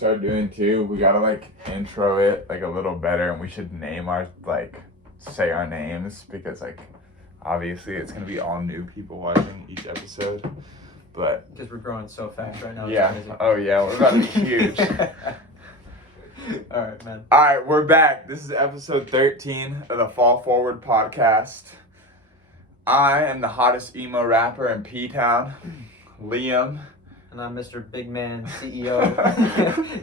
start doing too, we gotta like intro it like a little better, and we should name our say our names, because like obviously it's gonna be all new people watching each episode. But because we're growing so fast right now. Yeah. Oh yeah, we're about to be huge. All right, man. All right, we're back. This is episode 13 of the Fall Forward podcast. I am the hottest emo rapper in P-Town, Liam. And I'm Mr. Big Man CEO,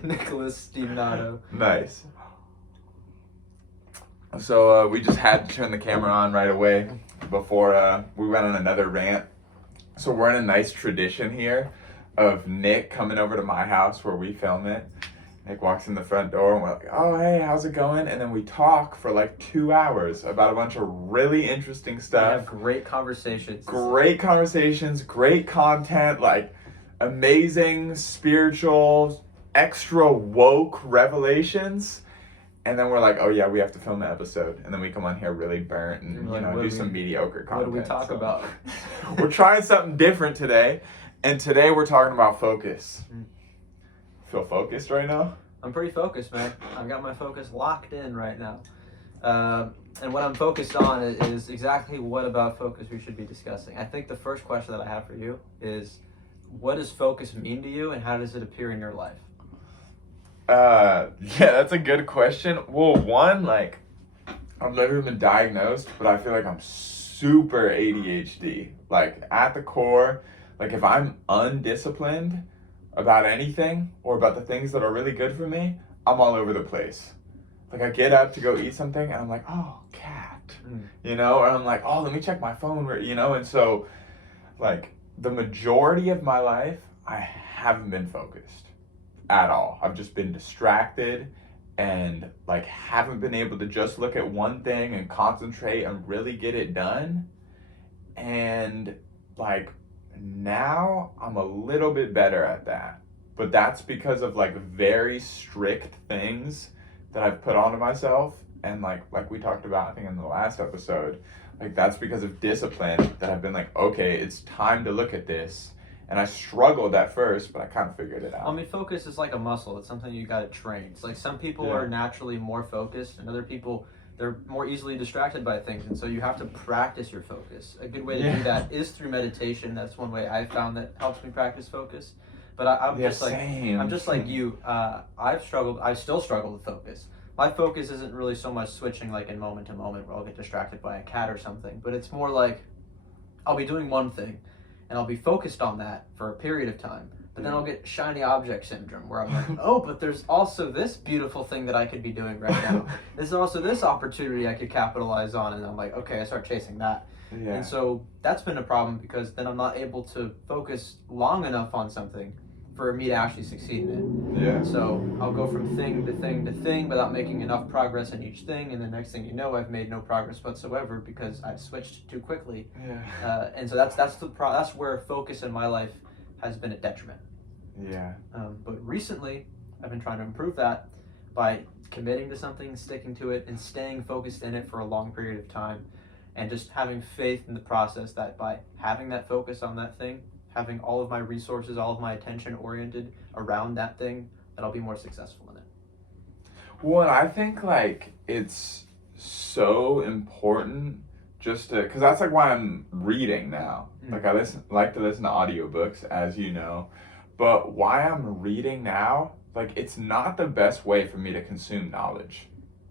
Nicholas Stevenato. Nice. So we just had to turn the camera on right away before we went on another rant. So we're in a nice tradition here of Nick coming over to my house where we film it. Nick walks in the front door and we're like, oh, hey, how's it going? And then we talk for like 2 hours about a bunch of really interesting stuff. We have great conversations. Great conversations, great content, like amazing, spiritual, extra woke revelations. And then we're like, oh yeah, we have to film an episode. And then we come on here really burnt and, do some mediocre content. What do we talk about? We're trying something different today. And today we're talking about focus. Feel focused right now? I'm pretty focused, man. I've got my focus locked in right now. And what I'm focused on is exactly what about focus we should be discussing. I think the first question that I have for you is, what does focus mean to you and how does it appear in your life? Yeah, that's a good question. Well, one, like, I've never been diagnosed, but I feel like I'm super ADHD. Like, at the core, like, if I'm undisciplined about anything or about the things that are really good for me, I'm all over the place. Like, I get up to go eat something and I'm like, oh, cat, or I'm like, oh, let me check my phone, and so, like, the majority of my life, I haven't been focused at all. I've just been distracted and like haven't been able to just look at one thing and concentrate and really get it done. And like now I'm a little bit better at that, but that's because of like very strict things that I've put onto myself. And like we talked about, I think in the last episode, like that's because of discipline that I've been like, okay, it's time to look at this. And I struggled at first, but I kind of figured it out. I mean, focus is like a muscle. It's something you got to train. It's like some people are naturally more focused, and other people, they're more easily distracted by things. And so you have to practice your focus. A good way to do that is through meditation. That's one way I found that helps me practice focus. But I'm just like you. I still struggle with focus. My focus isn't really so much switching like in moment to moment where I'll get distracted by a cat or something. But it's more like I'll be doing one thing, and I'll be focused on that for a period of time. But then I'll get shiny object syndrome where I'm like, oh, but there's also this beautiful thing that I could be doing right now. There's also this opportunity I could capitalize on. And I'm like, okay, I start chasing that. Yeah. And so that's been a problem because then I'm not able to focus long enough on something for me to actually succeed in it. Yeah. So I'll go from thing to thing to thing without making enough progress in each thing, and the next thing you know, I've made no progress whatsoever because I've switched too quickly. Yeah. And so that's where focus in my life has been a detriment. Yeah. But recently, I've been trying to improve that by committing to something, sticking to it, and staying focused in it for a long period of time, and just having faith in the process that by having that focus on that thing, having all of my resources, all of my attention oriented around that thing, that I'll be more successful in it. Well, I think like it's so important just to, because that's like why I'm reading now. Like I like to listen to audiobooks, as you know, but why I'm reading now, like it's not the best way for me to consume knowledge.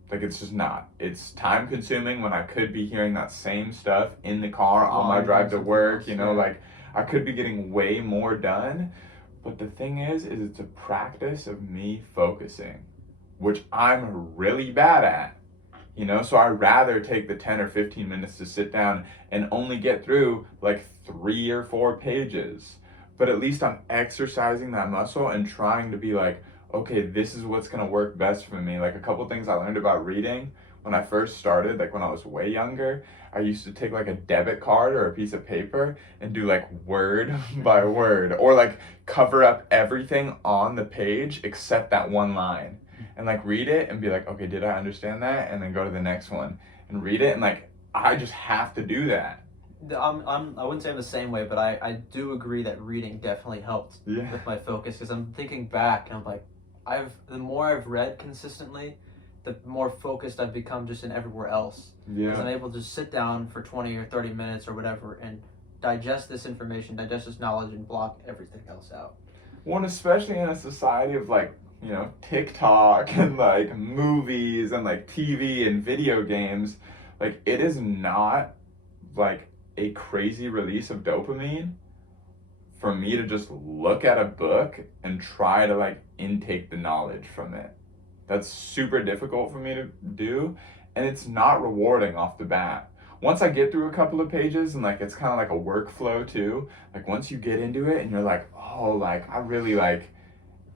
Like it's just not. It's time consuming when I could be hearing that same stuff in the car on my drive to work, like I could be getting way more done, but the thing is it's a practice of me focusing, which I'm really bad at, so I'd rather take the 10 or 15 minutes to sit down and only get through like 3 or 4 pages, but at least I'm exercising that muscle and trying to be like, okay, this is what's gonna work best for me. Like a couple things I learned about reading when I first started, like when I was way younger, I used to take like a debit card or a piece of paper and do like word by word, or like cover up everything on the page except that one line, and like read it and be like, okay, did I understand that? And then go to the next one and read it, and like I just have to do that. I wouldn't say I'm the same way, but I do agree that reading definitely helped with my focus, because I'm thinking back and I'm like, the more I've read consistently, the more focused I've become just in everywhere else. Because I'm able to just sit down for 20 or 30 minutes or whatever and digest this information, digest this knowledge, and block everything else out. Well, and especially in a society of like, you know, TikTok and like movies and like TV and video games, like it is not like a crazy release of dopamine for me to just look at a book and try to like intake the knowledge from it. That's super difficult for me to do, and it's not rewarding off the bat. Once I get through a couple of pages, and like it's kind of like a workflow too, like once you get into it and you're like, oh, like I really like,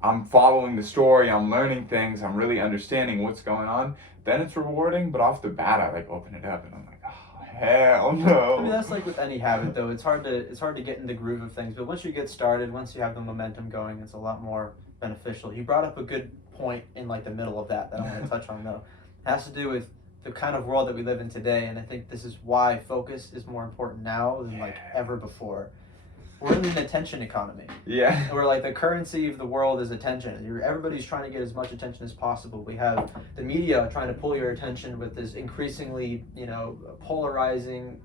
I'm following the story, I'm learning things, I'm really understanding what's going on, then it's rewarding. But off the bat, I like open it up and I'm like, oh, hell no. I mean, that's like with any habit though. It's hard to get in the groove of things, but once you get started, once you have the momentum going, it's a lot more beneficial. You brought up a good point in like the middle of that I want to touch on though. It has to do with the kind of world that we live in today, and I think this is why focus is more important now than like ever before. We're in an attention economy. Yeah. Where like the currency of the world is attention. Everybody's trying to get as much attention as possible. We have the media trying to pull your attention with this increasingly, you know, polarizing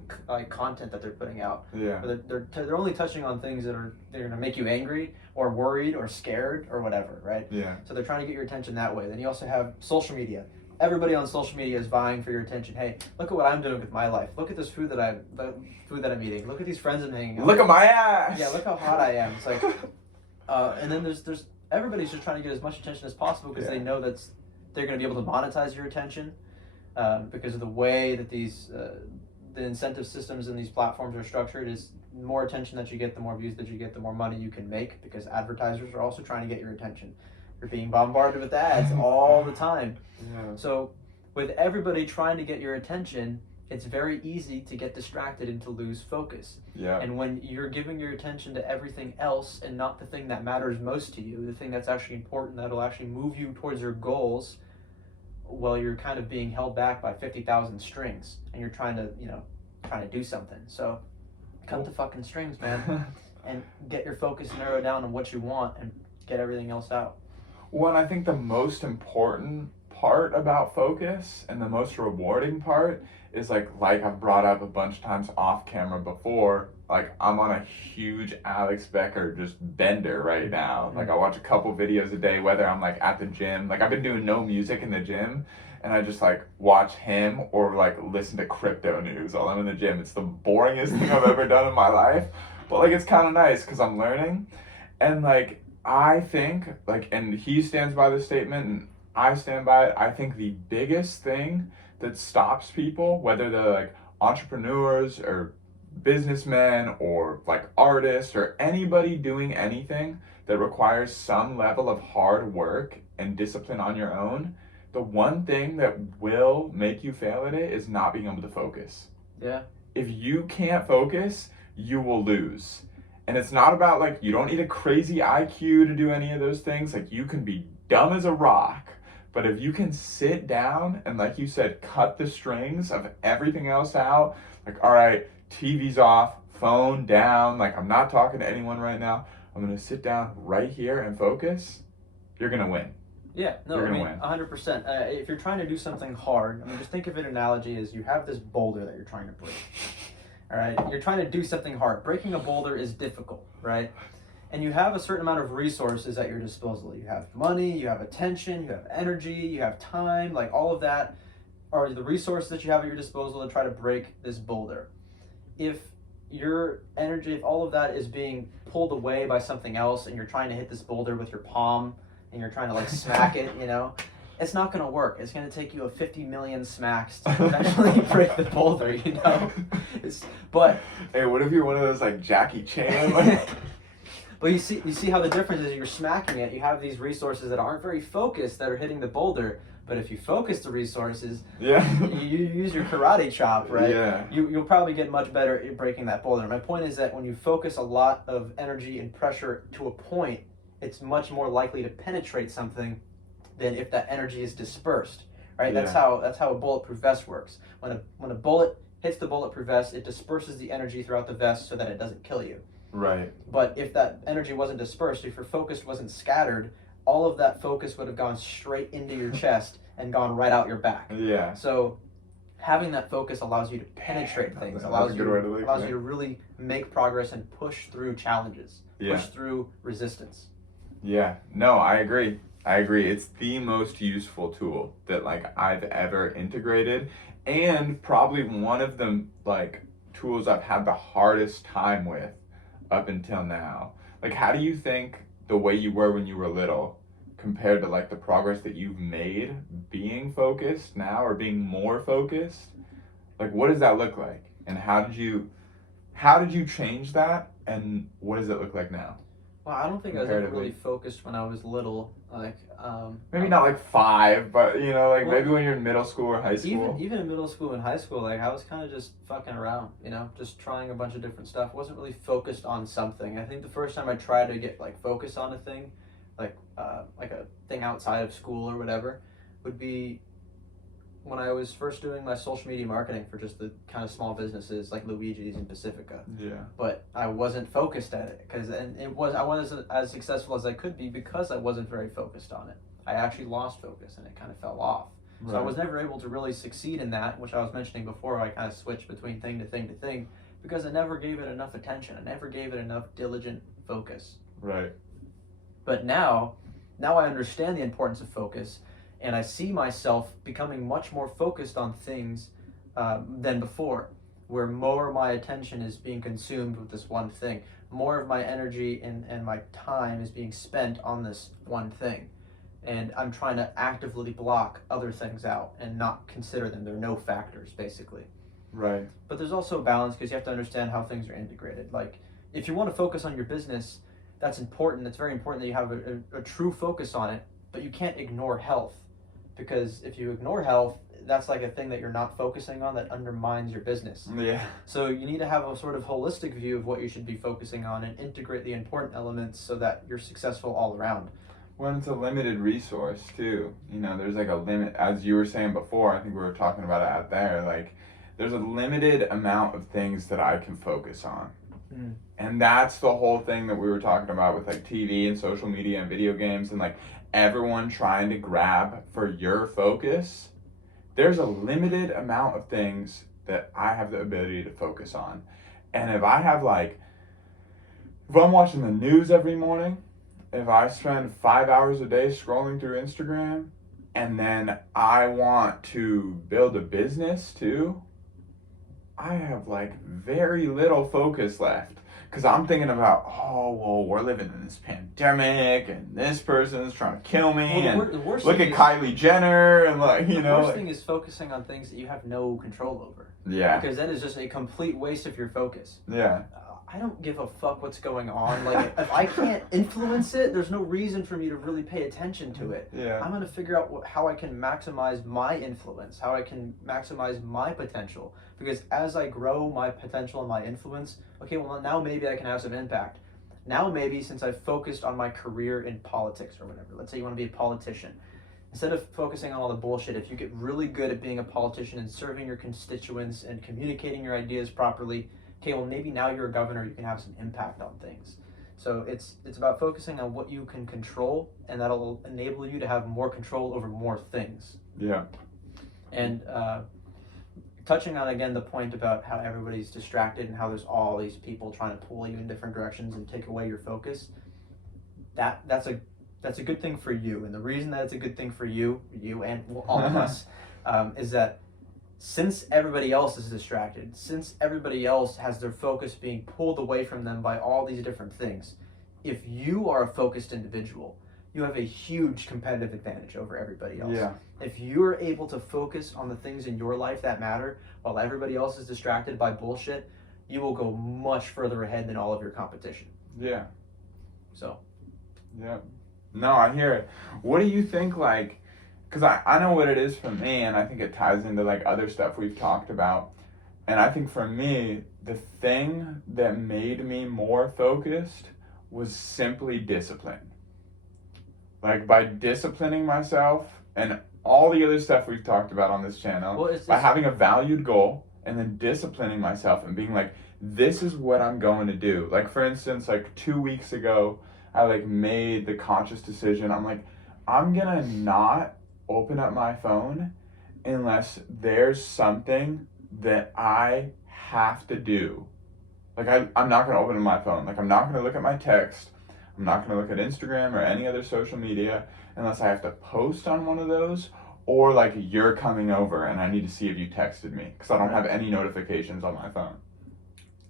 content that they're putting out. Yeah. They're only touching on things they're gonna make you angry or worried or scared or whatever, right? Yeah. So they're trying to get your attention that way. Then you also have social media. Everybody on social media is vying for your attention. Hey, look at what I'm doing with my life. Look at this food that I'm eating. Look at these friends I'm hanging out with. Look at my ass. Yeah, look how hot I am. It's like, and then there's everybody's just trying to get as much attention as possible because they know that they're going to be able to monetize your attention because of the way that these the incentive systems in these platforms are structured. Is more attention that you get, the more views that you get, the more money you can make, because advertisers are also trying to get your attention. You're being bombarded with ads all the time. Yeah. So with everybody trying to get your attention, it's very easy to get distracted and to lose focus. Yeah. And when you're giving your attention to everything else and not the thing that matters most to you, the thing that's actually important, that'll actually move you towards your goals, well, you're kind of being held back by 50,000 strings, and you're trying to do something. So cut the fucking strings, man, and get your focus narrowed down on what you want and get everything else out. Well, and I think the most important part about focus and the most rewarding part is like I've brought up a bunch of times off camera before, like I'm on a huge Alex Becker just bender right now. Like I watch a couple videos a day, whether I'm like at the gym, like I've been doing no music in the gym, and I just like watch him or like listen to crypto news while I'm in the gym. It's the boringest thing I've ever done in my life, but like it's kind of nice because I'm learning. And like I think, like, and he stands by this statement and I stand by it, I think the biggest thing that stops people, whether they're like entrepreneurs or businessmen or like artists or anybody doing anything that requires some level of hard work and discipline on your own, the one thing that will make you fail at it is not being able to focus. Yeah. If you can't focus, you will lose. And it's not about like, you don't need a crazy IQ to do any of those things. Like you can be dumb as a rock, but if you can sit down and like you said, cut the strings of everything else out, like, all right, TV's off, phone down, like I'm not talking to anyone right now. I'm going to sit down right here and focus. You're going to win. Yeah, no, You're I mean, win. 100%. If you're trying to do something hard, I mean, just think of an analogy as you have this boulder that you're trying to break. All right, you're trying to do something hard. Breaking a boulder is difficult, right? And you have a certain amount of resources at your disposal. You have money, you have attention, you have energy, you have time, like all of that are the resources that you have at your disposal to try to break this boulder. If your energy, if all of that is being pulled away by something else and you're trying to hit this boulder with your palm and you're trying to like smack it, you know, it's not going to work. It's going to take you 50 million smacks to eventually break the boulder, you know? But hey, what if you're one of those like Jackie Chan? Like... But you see how the difference is. You're smacking it. You have these resources that aren't very focused that are hitting the boulder. But if you focus the resources, you use your karate chop, right? Yeah. You'll probably get much better at breaking that boulder. My point is that when you focus a lot of energy and pressure to a point, it's much more likely to penetrate something than if that energy is dispersed, right? Yeah. That's how a bulletproof vest works. When a bullet hits the bulletproof vest, it disperses the energy throughout the vest so that it doesn't kill you. Right. But if that energy wasn't dispersed, if your focus wasn't scattered, all of that focus would have gone straight into your chest and gone right out your back. Yeah. So having that focus allows you to penetrate things, allows you to really make progress and push through challenges, push through resistance. Yeah, no, I agree. It's the most useful tool that like I've ever integrated, and probably one of the like tools I've had the hardest time with up until now. Like, how do you think the way you were when you were little compared to like the progress that you've made being focused now or being more focused? Like, what does that look like? And how did you change that? And what does it look like now? Well, I don't think I was ever really focused when I was little. Like, maybe not like 5, but you know, like maybe when you're in middle school or high school. Even in middle school and high school, like I was kind of just fucking around, you know, just trying a bunch of different stuff. Wasn't really focused on something. I think the first time I tried to get like focused on a thing, like a thing outside of school or whatever, would be when I was first doing my social media marketing for just the kind of small businesses like Luigi's and Pacifica. Yeah. But I wasn't focused at it I wasn't as successful as I could be because I wasn't very focused on it. I actually lost focus and it kind of fell off. Right. So I was never able to really succeed in that, which I was mentioning before. I kind of switched between thing to thing to thing because I never gave it enough attention. I never gave it enough diligent focus. Right. But now I understand the importance of focus. And I see myself becoming much more focused on things than before, where more of my attention is being consumed with this one thing. More of my energy and my time is being spent on this one thing. And I'm trying to actively block other things out and not consider them. They're no factors, basically. Right. But there's also balance because you have to understand how things are integrated. Like, if you want to focus on your business, that's important. It's very important that you have a true focus on it, but you can't ignore health. Because if you ignore health, that's like a thing that you're not focusing on that undermines your business. Yeah. So you need to have a sort of holistic view of what you should be focusing on and integrate the important elements so that you're successful all around. When it's a limited resource too, you know, there's like a limit, as you were saying before, I think we were talking about it out there, like there's a limited amount of things that I can focus on. And that's the whole thing that we were talking about with like TV and social media and video games and like everyone trying to grab for your focus. There's a limited amount of things that I have the ability to focus on. And if I'm watching the news every morning, if I spend 5 hours a day scrolling through Instagram, and then I want to build a business too, I have like very little focus left. Because I'm thinking about, oh, well, we're living in this pandemic, and this person's trying to kill me, and look at Kylie Jenner, and like, you know. The worst thing is focusing on things that you have no control over. Yeah. Because that is just a complete waste of your focus. Yeah. I don't give a fuck what's going on. Like, if I can't influence it, there's no reason for me to really pay attention to it. Yeah. I'm going to figure out how I can maximize my influence, how I can maximize my potential. Because as I grow my potential and my influence, okay, well, now maybe I can have some impact. Now maybe, since I've focused on my career in politics or whatever, let's say you want to be a politician, instead of focusing on all the bullshit, if you get really good at being a politician and serving your constituents and communicating your ideas properly, okay, well, maybe now you're a governor, you can have some impact on things. So it's about focusing on what you can control, and that'll enable you to have more control over more things. Yeah. And touching on, again, the point about how everybody's distracted and how there's all these people trying to pull you in different directions and take away your focus, that's a good thing for you. And the reason that it's a good thing for you and all of us, is that since everybody else is distracted, since everybody else has their focus being pulled away from them by all these different things, if you are a focused individual, you have a huge competitive advantage over everybody else. Yeah. If you're able to focus on the things in your life that matter while everybody else is distracted by bullshit, you will go much further ahead than all of your competition. Yeah. So. Yeah. No, I hear it. What do you think, like, because I know what it is for me, and I think it ties into like other stuff we've talked about. And I think for me, the thing that made me more focused was simply discipline. Like, by disciplining myself and all the other stuff we've talked about on this channel, by having a valued goal and then disciplining myself and being like, this is what I'm going to do. Like, for instance, like 2 weeks ago, I like made the conscious decision. I'm like, I'm gonna not open up my phone unless there's something that I have to do. Like I'm not gonna open my phone. Like I'm not gonna look at my text. I'm not gonna look at Instagram or any other social media unless I have to post on one of those, or like you're coming over and I need to see if you texted me because I don't have any notifications on my phone.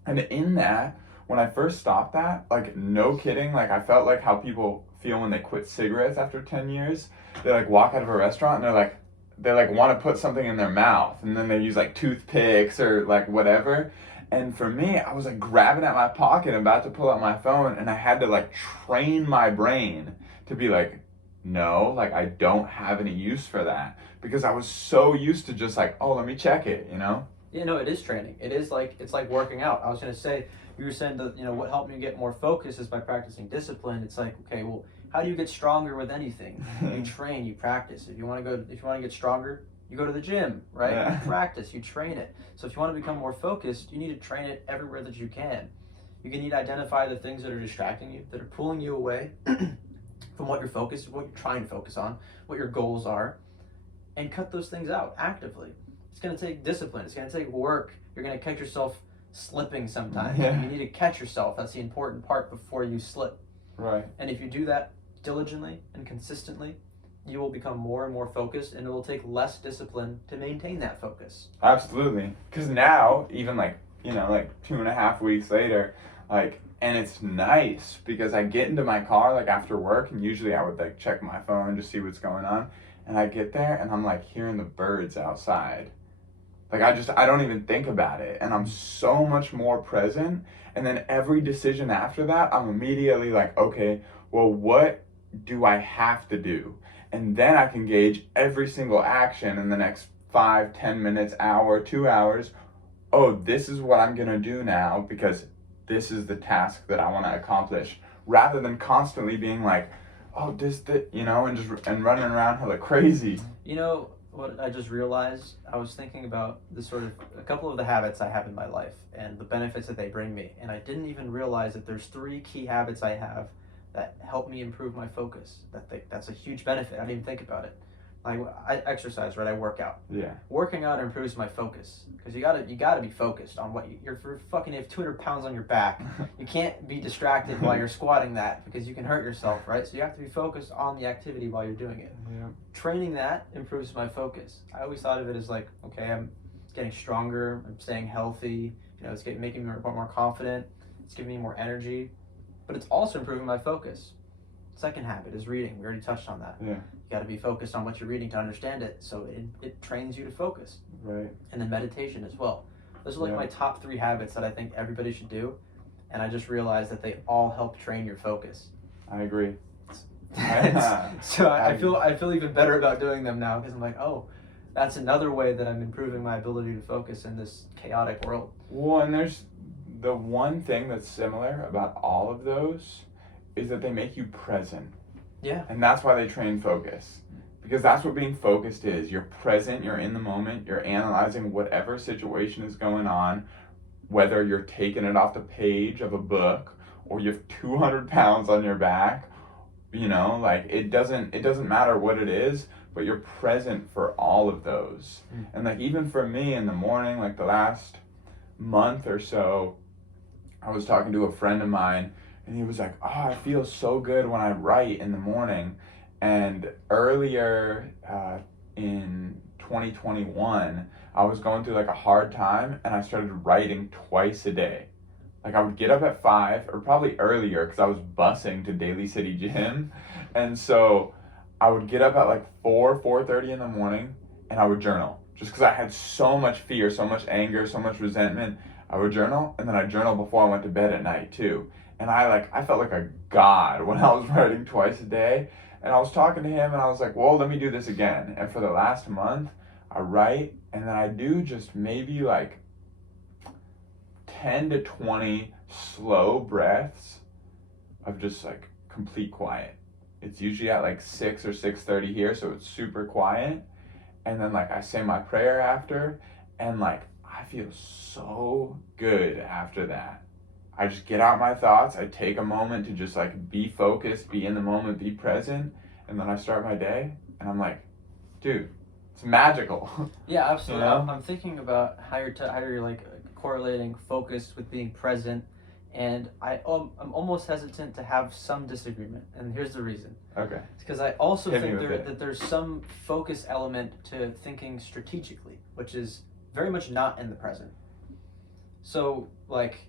And in that, when I first stopped that, like no kidding, like I felt like how people feel when they quit cigarettes after 10 years. They like walk out of a restaurant and they like want to put something in their mouth, and then they use like toothpicks or like whatever. And for me, I was like grabbing at my pocket, about to pull out my phone, and I had to like train my brain to be like, no, like I don't have any use for that, because I was so used to just like, oh, let me check it, you know? Yeah, no, it is training. It is like, it's like working out. I was gonna say, you were saying that, what helped me get more focus is by practicing discipline. It's like, okay, well, how do you get stronger with anything? You train, you practice. If you want to get stronger, you go to the gym, right? Yeah. You practice, you train it. So if you want to become more focused, you need to train it everywhere that you can. You need to identify the things that are distracting you, that are pulling you away from what you're focused, what you're trying to focus on, what your goals are, and cut those things out actively. It's going to take discipline. It's going to take work. You're going to catch yourself slipping sometimes. Yeah. You need to catch yourself. That's the important part before you slip. Right. And if you do that diligently and consistently, you will become more and more focused, and it will take less discipline to maintain that focus. Absolutely. Because now, even like 2.5 weeks later, like, and it's nice because I get into my car like after work, and usually I would like check my phone to see what's going on, and I get there and I'm like hearing the birds outside. Like I don't even think about it, and I'm so much more present. And then every decision after that, I'm immediately like, okay, well, what do I have to do? And then I can gauge every single action in the next 5, 10 minutes, hour, 2 hours. Oh, this is what I'm gonna do now because this is the task that I want to accomplish, rather than constantly being like, oh, and running around hella crazy. You know what I just realized? I was thinking about a couple of the habits I have in my life and the benefits that they bring me, and I didn't even realize that there's 3 key habits I have that help me improve my focus. That's a huge benefit. I didn't even think about it. I exercise, right? I work out. Yeah. Working out improves my focus because you gotta be focused on what you're fucking. You have 200 pounds on your back. You can't be distracted while you're squatting that because you can hurt yourself, right? So you have to be focused on the activity while you're doing it. Yeah. Training that improves my focus. I always thought of it as like, okay, I'm getting stronger. I'm staying healthy. It's making me more confident. It's giving me more energy, but it's also improving my focus. Second habit is reading. We already touched on that. Yeah. You got to be focused on what you're reading to understand it, so it trains you to focus. Right. And then meditation as well. Those are like my top 3 habits that I think everybody should do, and I just realized that they all help train your focus. I agree. So I feel even better about doing them now because I'm like, oh, that's another way that I'm improving my ability to focus in this chaotic world. Well, and there's the one thing that's similar about all of those is that they make you present. Yeah. And that's why they train focus. Because that's what being focused is. You're present, you're in the moment, you're analyzing whatever situation is going on, whether you're taking it off the page of a book or you have 200 pounds on your back, like it doesn't matter what it is, but you're present for all of those. And like even for me in the morning, like the last month or so, I was talking to a friend of mine, and he was like, oh, I feel so good when I write in the morning. And earlier in 2021, I was going through like a hard time, and I started writing twice a day. Like I would get up at 5, or probably earlier, because I was busing to Daly City Gym. And so I would get up at like 4:30 in the morning, and I would journal. Just because I had so much fear, so much anger, so much resentment. I would journal, and then I'd journal before I went to bed at night too. And I felt like a god when I was writing twice a day. And I was talking to him, and I was like, well, let me do this again. And for the last month, I write, and then I do just maybe like 10 to 20 slow breaths of just like complete quiet. It's usually at like 6 or 6:30 here, so it's super quiet. And then like I say my prayer after, and like I feel so good after that. I just get out my thoughts. I take a moment to just like be focused, be in the moment, be present, and then I start my day, and I'm like, dude, it's magical. Yeah, absolutely. You know? I'm thinking about how you're like correlating focus with being present, and I'm almost hesitant to have some disagreement, and here's the reason. Okay. It's because I also Hit me think with it. that there's some focus element to thinking strategically, which is very much not in the present. So like,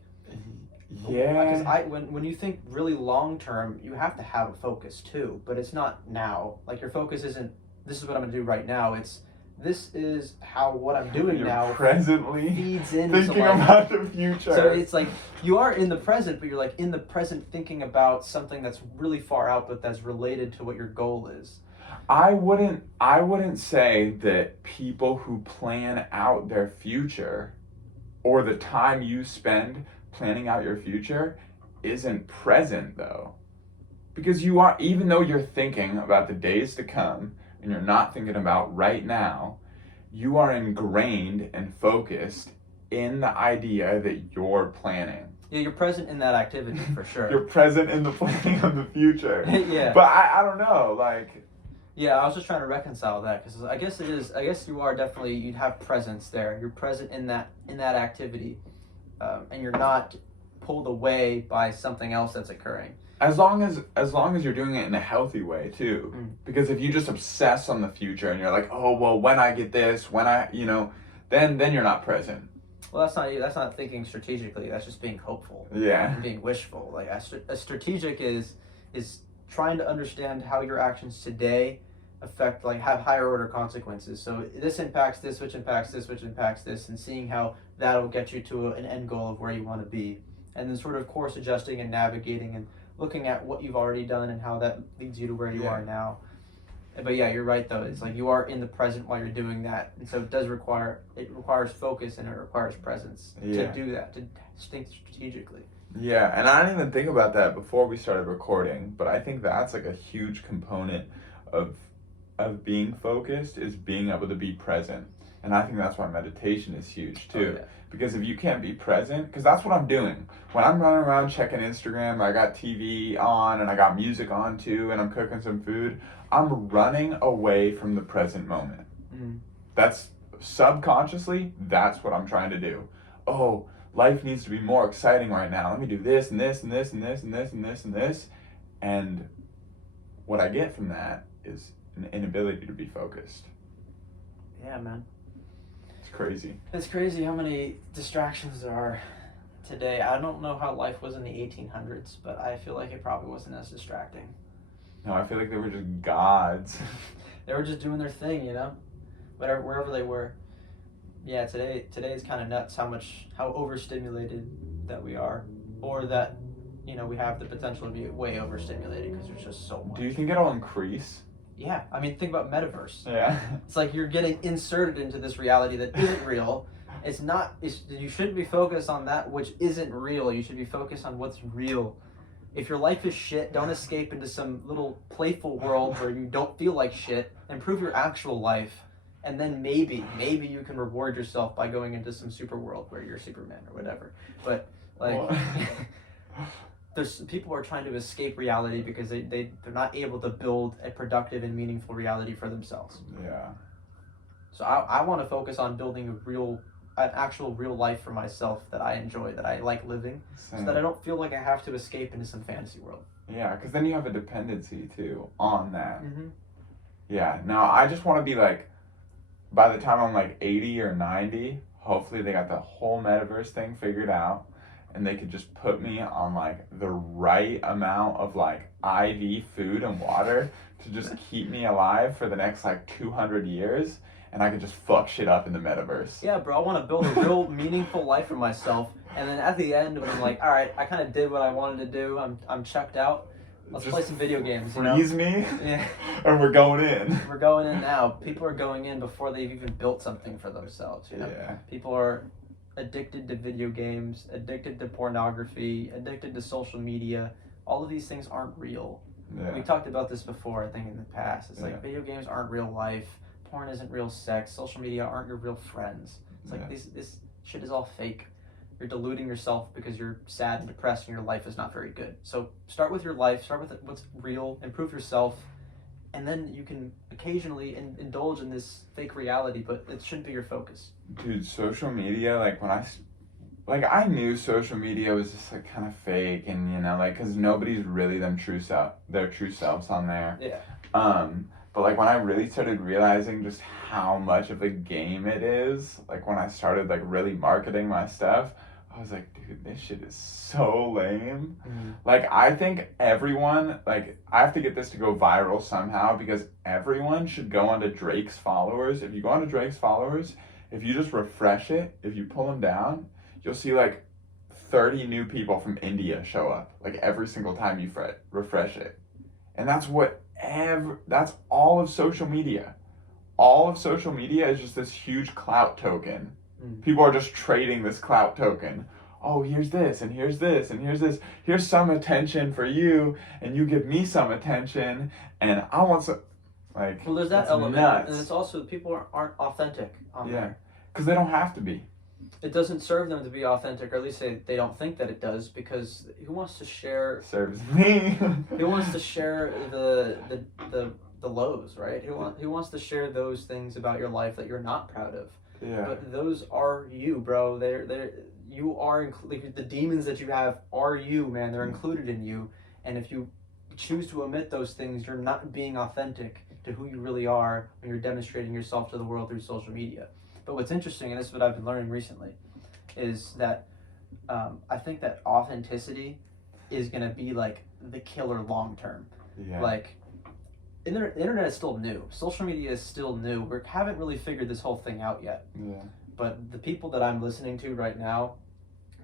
Yeah. because when you think really long term, you have to have a focus too, but it's not now. Like your focus isn't this is what I'm gonna do right now. It's this is how what I'm doing You're now presently feeds into thinking like, about the future. so it's like you are in the present, but you're like in the present thinking about something that's really far out, but that's related to what your goal is. I wouldn't say that people who plan out their future or the time you spend planning out your future isn't present though. Because you are, even though you're thinking about the days to come and you're not thinking about right now, you are ingrained and focused in the idea that you're planning. Yeah, you're present in that activity for sure. You're present in the planning of the future. Yeah. But I don't know, like. Yeah, I was just trying to reconcile that because I guess it is. I guess you are definitely. You'd have presence there. You're present in that activity, and you're not pulled away by something else that's occurring. As long as you're doing it in a healthy way too. Because if you just obsess on the future and you're like, oh well, when I get this, when I, then you're not present. Well, that's not thinking strategically. That's just being hopeful. Yeah. And being wishful. Like a strategic is trying to understand how your actions today affect, like, have higher order consequences. So this impacts this, which impacts this, which impacts this, and seeing how that'll get you to an end goal of where you want to be, and then sort of course adjusting and navigating and looking at what you've already done and how that leads you to where you are now. But yeah, you're right though. It's like you are in the present while you're doing that, and so it requires focus and it requires presence to do that, to think strategically. Yeah, and I didn't even think about that before we started recording, but I think that's like a huge component of being focused is being able to be present. And I think that's why meditation is huge too. Oh, yeah. Because if you can't be present, because that's what I'm doing. When I'm running around checking Instagram, I got TV on and I got music on too, and I'm cooking some food, I'm running away from the present moment. That's subconsciously, that's what I'm trying to do. Oh, life needs to be more exciting right now. Let me do this and this and this and this and this and this and this. And what I get from that is an inability to be focused. Yeah, man. It's crazy. It's crazy how many distractions there are today. I don't know how life was in the 1800s, but I feel like it probably wasn't as distracting. No, I feel like they were just gods. They were just doing their thing, wherever they were. Yeah, today is kind of nuts how overstimulated that we are, or that we have the potential to be way overstimulated because there's just so much. Do you think it'll increase? Yeah, I mean, think about Metaverse. Yeah. It's like you're getting inserted into this reality that isn't real. You shouldn't be focused on that which isn't real. You should be focused on what's real. If your life is shit, don't escape into some little playful world where you don't feel like shit. Improve your actual life. And then maybe you can reward yourself by going into some super world where you're Superman or whatever. But there's people who are trying to escape reality because they're not able to build a productive and meaningful reality for themselves. Yeah. So I want to focus on building an actual real life for myself that I enjoy, that I like living, so that I don't feel like I have to escape into some fantasy world. Yeah, because then you have a dependency too on that. Mm-hmm. Yeah. No, I just want to be like, by the time I'm like 80 or 90, hopefully they got the whole metaverse thing figured out, and they could just put me on like the right amount of like IV food and water to just keep me alive for the next like 200 years, and I could just fuck shit up in the metaverse. Yeah, bro, I want to build a real meaningful life for myself, and then at the end when I'm like, all right, I kind of did what I wanted to do, I'm checked out, let's just play some video games. Freeze me, yeah, or we're going in. We're going in now. People are going in before they've even built something for themselves. Yeah. People are addicted to video games, addicted to pornography, addicted to social media. All of these things aren't real. Yeah. We talked about this before, I think, in the past. It's like video games aren't real life. Porn isn't real sex. Social media aren't your real friends. It's like this shit is all fake. you're deluding yourself because you're sad and depressed and your life is not very good. So start with your life, start with what's real, improve yourself, and then you can occasionally indulge in this fake reality, but it shouldn't be your focus. Dude, social media, like when I knew social media was just like kind of fake, and you know, like, cause nobody's really their true selves on there. Yeah. But like when I really started realizing just how much of a game it is, like when I started like really marketing my stuff, I was like, dude, this shit is so lame. Mm-hmm. Like, I think everyone, like, I have to get this to go viral somehow, because everyone should go onto Drake's followers. If you go onto Drake's followers, if you just refresh it, if you pull them down, you'll see like 30 new people from India show up, like every single time you refresh it. And that's that's all of social media. All of social media is just this huge clout token. People are just trading this clout token. Oh, here's this, and here's this, and here's this. Here's some attention for you, and you give me some attention, and I want some, like, well, there's that element, nuts. And it's also people aren't authentic on there. Because they don't have to be. It doesn't serve them to be authentic, or at least they don't think that it does, because who wants to share... Serves me. Who wants to share the lows, right? Who wants to share those things about your life that you're not proud of? Yeah. But those are you, bro. You are like, the demons that you have are you, man. They're included in you. And if you choose to omit those things, you're not being authentic to who you really are when you're demonstrating yourself to the world through social media. But what's interesting, and this is what I've been learning recently, is that I think that authenticity is going to be like the killer long term. Yeah. Like, the internet is still new. Social media is still new. We haven't really figured this whole thing out yet. Yeah. But the people that I'm listening to right now,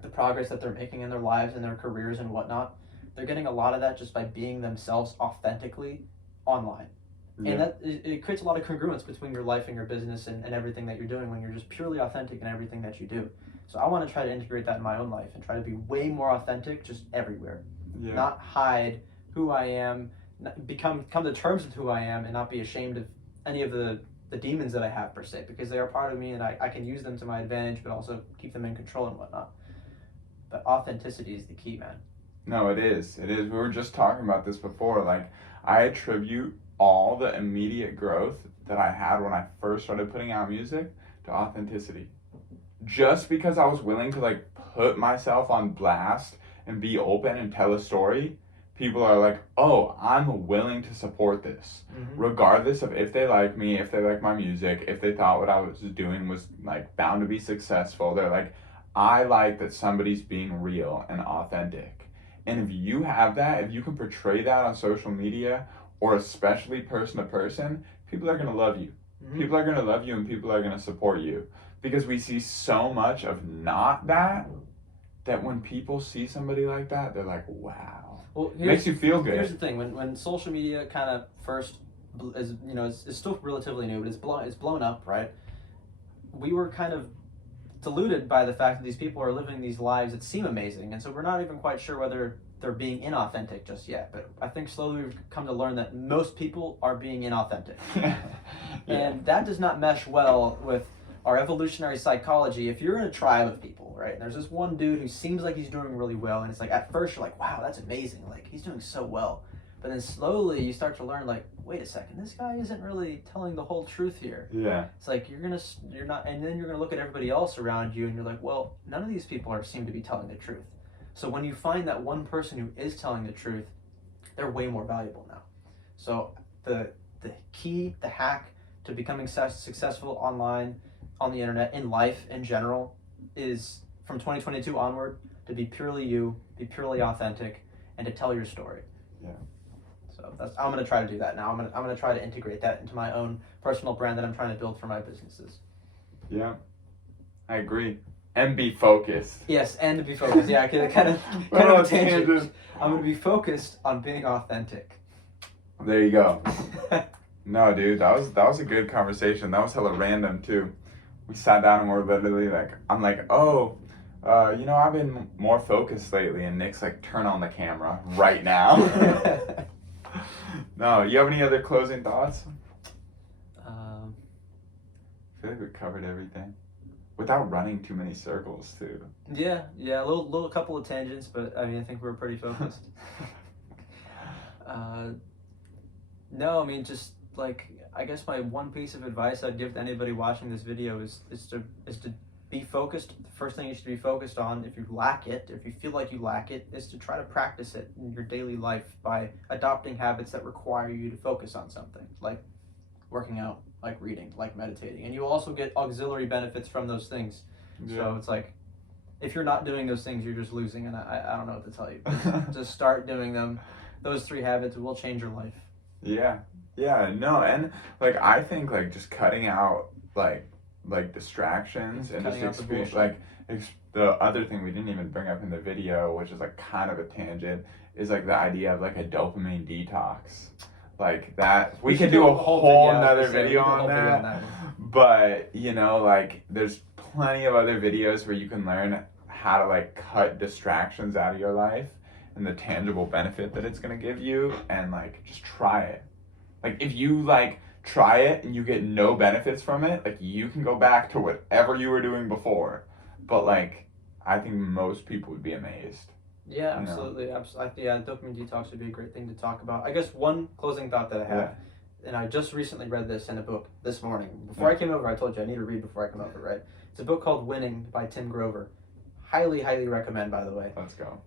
the progress that they're making in their lives and their careers and whatnot, they're getting a lot of that just by being themselves authentically online. Yeah. And that it creates a lot of congruence between your life and your business and everything that you're doing when you're just purely authentic in everything that you do. So I want to try to integrate that in my own life and try to be way more authentic just everywhere. Yeah. Not hide who I am, come to terms with who I am, and not be ashamed of any of the demons that I have, per se, because they are part of me, and I can use them to my advantage, but also keep them in control and whatnot. But authenticity is the key, man. No, it is. It is. We were just talking about this before. Like, I attribute all the immediate growth that I had when I first started putting out music to authenticity. Just because I was willing to, like, put myself on blast and be open and tell a story, people are like, oh, I'm willing to support this. Mm-hmm. Regardless of if they like me, if they like my music, if they thought what I was doing was, like, bound to be successful. They're like, I like that somebody's being real and authentic. And if you have that, if you can portray that on social media, or especially person to person, people are going to love you. Mm-hmm. People are going to love you, and people are going to support you. Because we see so much of not that when people see somebody like that, they're like, wow. Well, it makes you feel good. Here's the thing. When social media kind of first, is, you know, it's still relatively new, but it's blown up, right? We were kind of deluded by the fact that these people are living these lives that seem amazing, and so we're not even quite sure whether they're being inauthentic just yet. But I think slowly we've come to learn that most people are being inauthentic. Yeah. And that does not mesh well with our evolutionary psychology. If you're in a tribe of people, right, and there's this one dude who seems like he's doing really well, and it's like, at first you're like, wow, that's amazing, like, he's doing so well. But then slowly you start to learn, like, wait a second, this guy isn't really telling the whole truth here. Yeah. It's like, you're not, and then you're gonna look at everybody else around you, and you're like, well, none of these people seem to be telling the truth. So when you find that one person who is telling the truth, they're way more valuable now. So the key, the hack to becoming successful online, on the internet, in life in general, is from 2022 onward to be purely you, be purely authentic, and to tell your story. Yeah. So I'm gonna try to do that now. I'm gonna try to integrate that into my own personal brand that I'm trying to build for my businesses. Yeah, I agree. And be focused. Yes, and to be focused. Yeah, kind of tangent. I'm gonna be focused on being authentic. There you go. No, dude, that was a good conversation. That was hella random too. We sat down and we're literally like, I'm like, oh, you know, I've been more focused lately, and Nick's like, turn on the camera right now. No, you have any other closing thoughts? I feel like we covered everything. without running too many circles too. Yeah, a little couple of tangents, but I mean, I think we're pretty focused. No, I mean, just like, I guess my one piece of advice I'd give to anybody watching this video is to be focused. The first thing you should be focused on, if you lack it, if you feel like you lack it, is to try to practice it in your daily life by adopting habits that require you to focus on something, like working out, like reading, like meditating. And you also get auxiliary benefits from those things. Yeah. So it's like, if you're not doing those things, you're just losing, and I don't know what to tell you. Just start doing them. Those 3 habits will change your life. Yeah, no, and like I think like just cutting out like distractions and just experience like the other thing we didn't even bring up in the video, which is like kind of a tangent, is like the idea of like a dopamine detox. Like that, we could do a whole nother video on that. But you know, like there's plenty of other videos where you can learn how to like cut distractions out of your life and the tangible benefit that it's gonna give you, and like just try it. Like if you like try it and you get no benefits from it, like you can go back to whatever you were doing before. But like I think most people would be amazed. Yeah, absolutely. Yeah, dopamine detox would be a great thing to talk about. I guess one closing thought that I have, and I just recently read this in a book this morning. Before I came over, I told you I need to read before I come over, right? It's a book called Winning by Tim Grover. Highly, highly recommend, by the way. Let's go.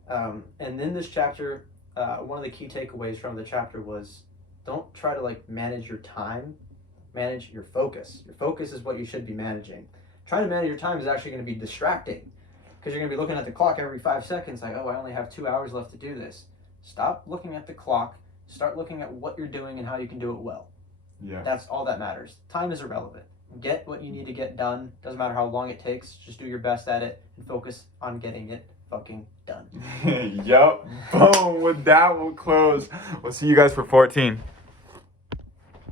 And in this chapter, one of the key takeaways from the chapter was, don't try to like manage your time, manage your focus. Your focus is what you should be managing. Trying to manage your time is actually going to be distracting, because you're going to be looking at the clock every 5 seconds like, oh, I only have 2 hours left to do this. Stop looking at the clock. Start looking at what you're doing and how you can do it well. Yeah. That's all that matters. Time is irrelevant. Get what you need to get done. Doesn't matter how long it takes. Just do your best at it and focus on getting it fucking done. Yup. Boom. With that, we'll close. We'll see you guys for 14.